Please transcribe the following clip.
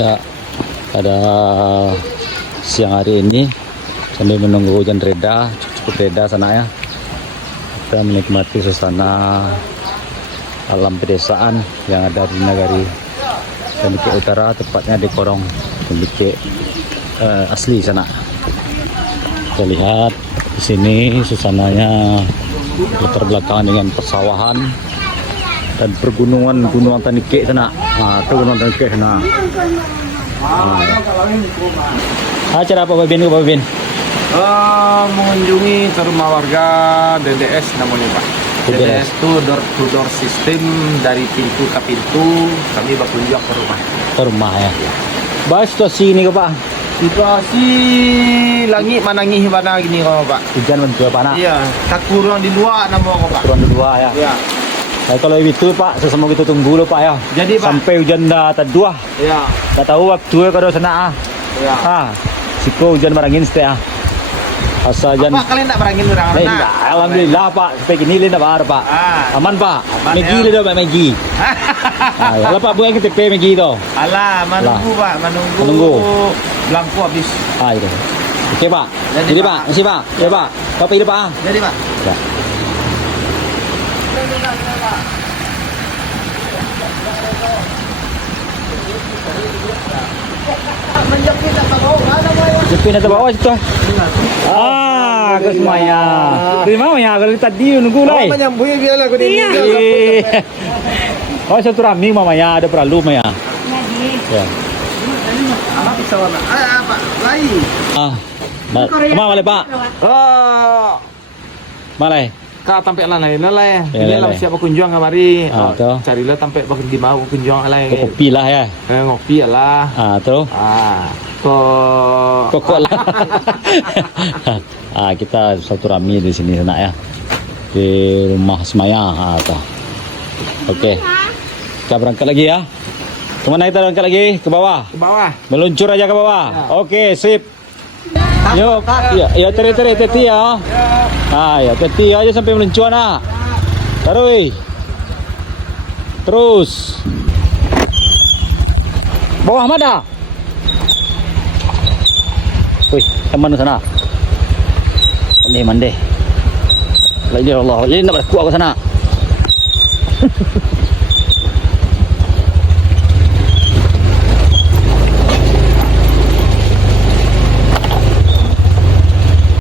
Ya, pada siang hari ini sambil menunggu hujan reda, cukup reda sana ya. Kita menikmati suasana alam pedesaan yang ada di Nagari Tembike Utara, tepatnya di Korong Tembike asli sana. Kita lihat di sini suasananya latar belakang dengan persawahan dan pergunungan Tembike sana. Nah, itu gunung Tembike sana. Acara apa Babin? Mengunjungi ke rumah warga DDS namanya Pak. DDS itu door to door system, dari pintu ke pintu kami berkunjung ke rumah. Ke rumah ya. Bahas situasi ini ke Pak. Situasi langit manangih mana gini kok Pak. Hujan mentua panas. Iya, tak kurang di luar nama kok Pak. Turun dua ya. Iya. Nah, kalau itu Pak, sesama kita tunggu lo Pak ya. Jadi Pak. Sampai hujan dah terdua. Iya. Tak tahu waktu kalau sana ah. Iya. Siko hujan marangin sete ah. Asa hujan. Apa kalian tak berangin orang Eh, enggak, alhamdulillah Pak. Sampai gini lin apa Pak. Aman Pak. Aman, Megi ya. le do Megi. Ya, lah Pak buat kita Megi to. Alah, menunggu Pak, menunggu. Menunggu. Belangku habis. Itu. Oke Pak. Jadi, Jadi Pak. Pak, masih Pak. Ya Pak. Bapak hidup Pak. Jadi Pak. Ya. Jepin atau bawah situ. Ke semaya. Terima ya kalau tadi nunggu lah. Menyambui dia lah Iya. Oh satu rami mamanya ada perlu Maya. Ya. Apa pesawat? Apa? Lain. Kemana balik Pak? Malai. Kak tampil lain lah ya. Ya, Ini lah lah. siapa kunjung kemari. Tuh. Carilah tampil bakal di mau kunjung lah. Kopi lah ya. Ngopi lah. Tuh. Kokok lah. Kita satu rami di sini sana ya. Di rumah Semaya. Tuh. Oke. Kita berangkat lagi ya. Kemana kita berangkat lagi? Ke bawah. Ke bawah. Meluncur aja ke bawah. Ya. Oke, sip. Yuk, ya teri ya. Ya teti aja sampai meluncur nak. Terus. Bawah mana? Wih, teman sana. Ini mande. La ilaha illallah. Ini nak kuat ke sana.